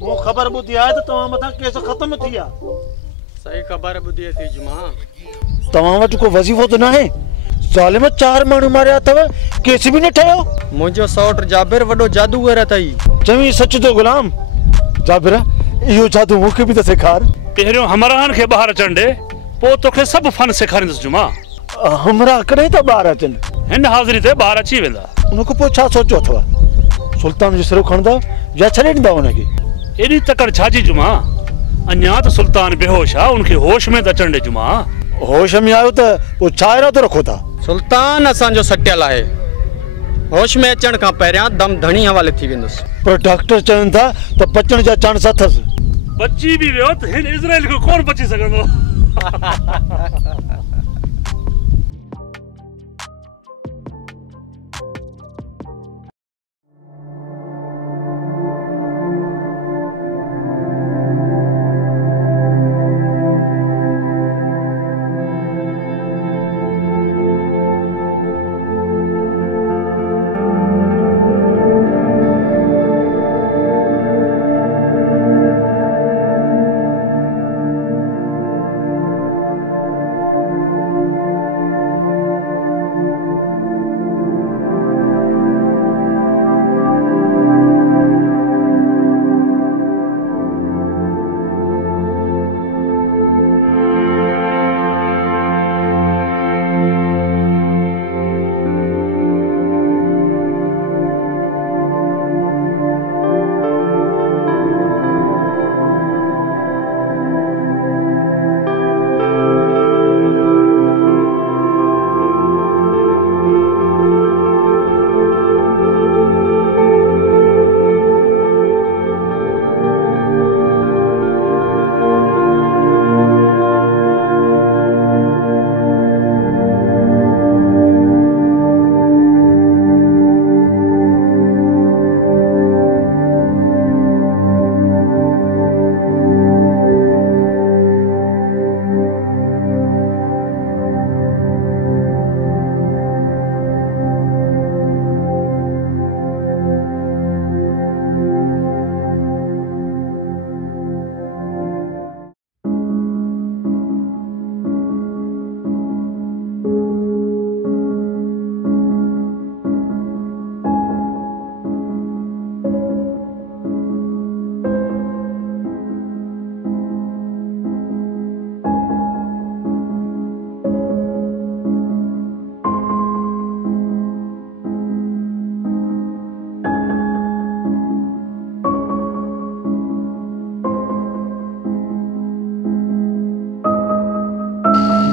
वो खबर बुधी आए तो तवा मथा केस खत्म थिया। सही खबर बुधी थी जुमा। तवा वट को वजीफो तो ना है। ज़ालिम 4 माण्हू मारिया तव केस भी न ठयो। मुझो सौट जाबिर वडो जादूगर अथई। चवी सच तो गुलाम। जाबिर यो जादू मुके भी तो सिखार। पहिरियों हमराहन के बाहर अचण दे, पो तोखे सब फन सिखारींदुसि जुमा। हमरा कॾहिं त ॿार अचनि। हिन हाज़िरी ते ॿार अची वेंदा। उनखां पोइ छा सोचो अथव? सुल्तान जो सिरो खणंदा या छॾे ॾींदा उनखे? एॾी तकड़ छाजी जुमा? अञा त सुल्तान बेहोश आहे, उनखे होश में त अचण ॾे जुमा। होश में आयो त पोइ छा इरादो रखो था? सुल्तान असांजो सटियल आहे। होश में अचण खां पहिरियां दम धणी हवाले थी वेंदुसि। पर डॉक्टर चवनि था त बचण जा चांस अथसि। बची भी वियो त हिन इज़राइल को कौन बची सघंदो?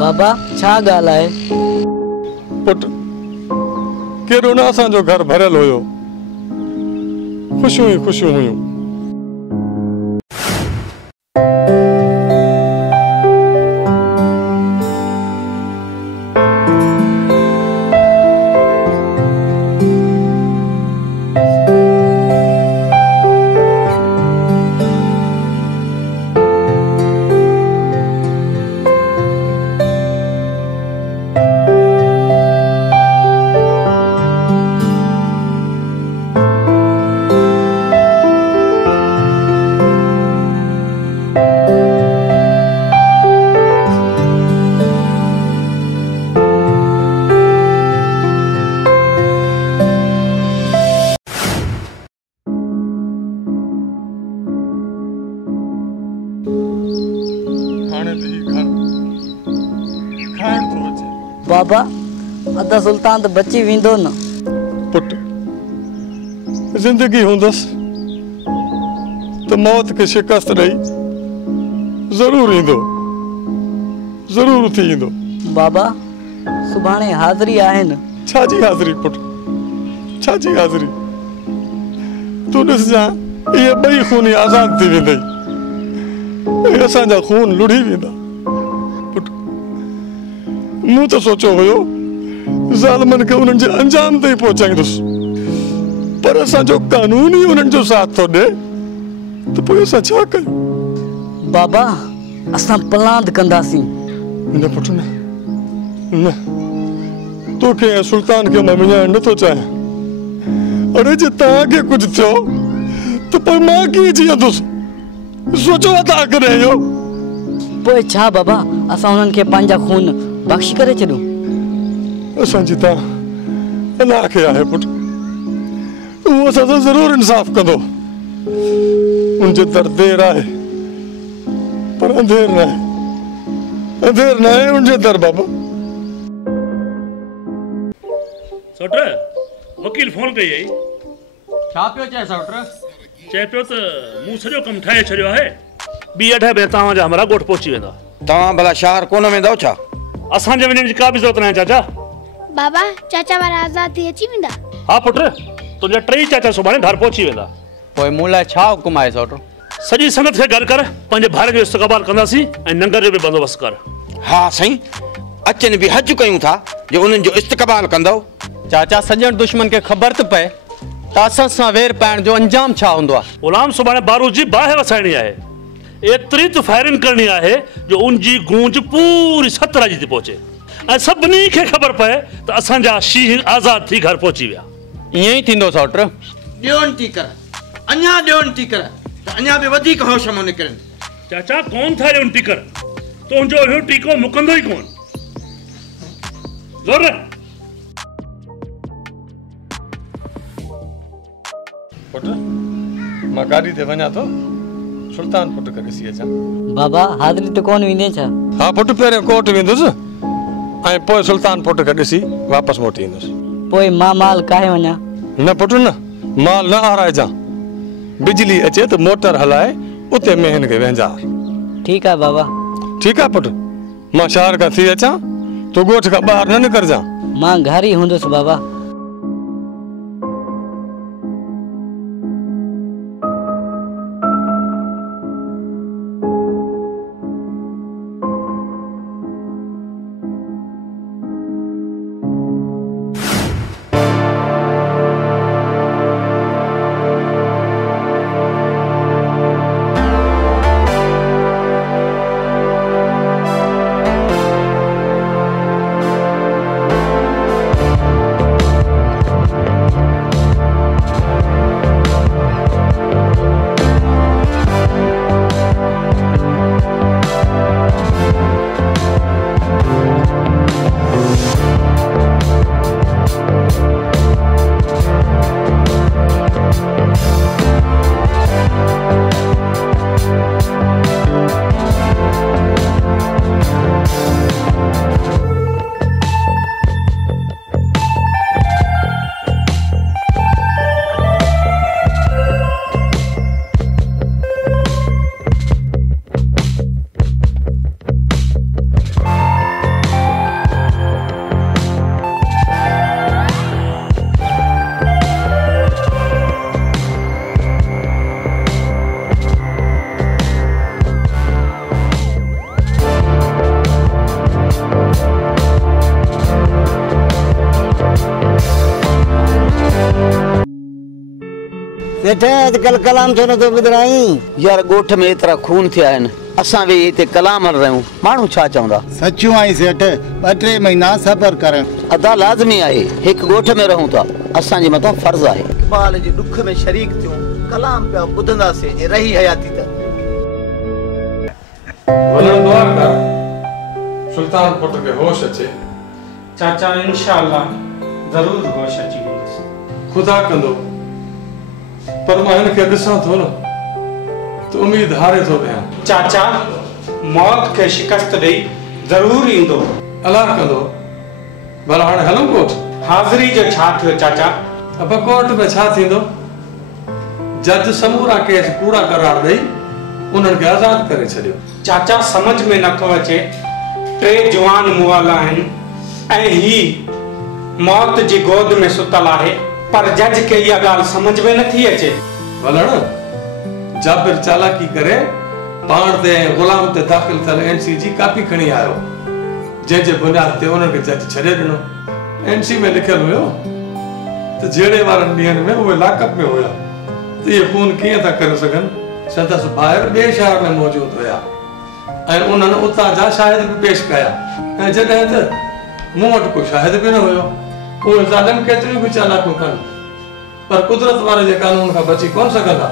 बाबा छा गाल है? पुट केरो ना असांजो घर भरियल हुयो, खुशियूं ही खुशियूं हुयूं। बाबा अदा सुल्तान तो बची विंदो न। पुट जिंदगी हुंदस तो मौत के शिकस्त रही जरूर इंदो, जरूर थी इंदो। बाबा सुभाणे हाज़री आहे न। छाजी हाज़री पुट, छाजी हाज़री? तू ॾिस जा ये बई खून आजाद थी वेंदई, असांजा खून लुढ़ी वेंदा। मूं तो सोचो हुयो ज़ालिमन के उन्हनि जे अंजाम ते पहुचाईंदुसि, पर असांजो कानून ही उन्हनि जो साथ थो ॾे त पोइ असां छा कयूं? बाबा असां पलांद कंदासीं। न पुट न, तोखे ऐं सुल्तान खे मां विञाइण नथो चाहियां। अरे जे तव्हांखे कुझु थियो त पोइ मां कीअं जीअंदुसि? सोचो था करे जो पोइ छा बाबा असां उन्हनि खे पंहिंजा खून बख़्श करे छॾूं? असां जी ता अल्लाह खे आहे पुट वो असां सां ज़रूर इंसाफ कंदो उनजे दर देर आहे पर अंधेर न आहे उनजे दर बाबा। सौट वकील फोन कई आई छा पियो चए सौट? चए पियो त मूं सॼो कमु ठाहे छॾियो आहे, ॿी 8 बजे तव्हांजा हमरा ॻोठ पहुची वेंदा। तव्हां भला शहर कोन वेंदव छा? असांजे वञण जी का बि ज़रूरत न आहे चाचा। बाबा चाचा वारा आज़ाद थी अची वेंदा? हा पुट, तुंहिंजा 3 चाचा सुभाणे घर पहुची वेंदा। पोइ मूं लाइ छा हुकुम आहे सौट? सॼी संगत खे गॾु कर, पंहिंजे भाउ जो इस्तक़बाल कंदासीं ऐं लंगर जो बि बंदोबस्त कर। हा साईं, अचनि बि हज कयूं था जो उन्हनि जो इस्तक़बाल कंदव। चाचा सॼण दुश्मन खे ख़बर त पए त असां सां वेर पाइण जो अंजाम छा हूंदो आहे। गुलाम सुभाणे बारूद जी बाहि वसाइणी आहे, एतिरी त फायरिंग करणी आहे जो उनजी गूंज पूरी सतरा जी थी पहुचे ऐं सभिनी खे ख़बर पए त असांजा शींहं आज़ाद थी घर पहुची विया। ईअं ई थींदो सौट। ॾियोन थी कर, अञा ॾियोन थी कर त अञा बि वधीक होश में निकिरनि। चाचा कौन था ॾियोन थी कर, तुंहिंजो इहो टीको मुकंदो ई कोन। ज़ोर पुट मां गाड़ी ते वञा थो, सुल्तान पुट खे ॾिसी अचां। बाबा हाज़िरी त कोन वेंदे छा? हा पुट, पहिरियों कोर्ट वेंदुसि ऐं पोइ सुल्तान पुट खे ॾिसी वापसि मोटी ईंदुसि। पोइ मां माल काहे वञा? न पुट न, माल न हाराइजां, बिजली अचे त मोटर हलाए उते मेहन खे वेंजार। ठीकु आहे बाबा। ठीकु आहे पुट, मां शहर खां थी अचां, तूं ॻोठ खां ॿाहिरि न निकिरजां। मां घर ई हूंदुसि बाबा। सेठ अॼुकल्ह कलाम छो नथो ॿुधाई? यार ॻोठ में एतिरा खून थिया आहिनि, असां वेही हिते कलाम हल रहियूं, माण्हू छा चवंदा? सचूं आई सेठ, 2-3 महीना सबर करण। अदा लाज़मी आहे, हिकु ॻोठ में रहूं था, असांजे मथां फर्ज़ आहे। इक़बाल जे दुख में शरीक थियूं, कलाम पिया ॿुधंदासीं जे रही हयाती त। वञण दुआ कर, सुल्तान पुट खे होश अचे। चाचा इंशाअल्लाह ज़रूर होश अची वेंदुसि। खुदा कंदो, पर मां हिन खे ॾिसां थो न त उम्मीद हारे थो पिया। चाचा मौत खे शिकस्त ॾेई ज़रूर ईंदो। अलाह कंदो, भला हाणे हलूं कोर्ट? हाज़िरी जो छा थियो चाचा? अब कोर्ट में छा थींदो? जज समूरा केस कूड़ा करार ॾेई उन्हनि खे आज़ाद करे छॾियो। चाचा समझ में नथो अचे, 3 जवान मुआला आहिनि ऐं ही मौत जी गोद में सुतल आहे, पर जज के इहा ॻाल्हि समझ में नथी अचे। भला जाबिर चालाकी करे पाण ते गुलाम ते दाख़िल थियल एनसी जी कापी खणी आयो, जंहिंजे बुनियाद ते उन्हनि खे जज छॾे ॾिनो। एनसी में लिखियल हुयो त जहिड़े वारनि ॾींहंनि में उहे लाकअप में हुया त इहे खून कीअं था करे सघनि। संदसि ॿाहिरि ॿिए शहर में मौजूद हुया ऐं उन्हनि उतां जा शाहिद बि पेश कया, ऐं जॾहिं त मूं वटि को शाहिद बि न हुयो। उहे ज़ालिम केतिरियूं बि चालाकियूं कनि, पर कुदरत वारे जे कानून खां बची कोन सघंदा।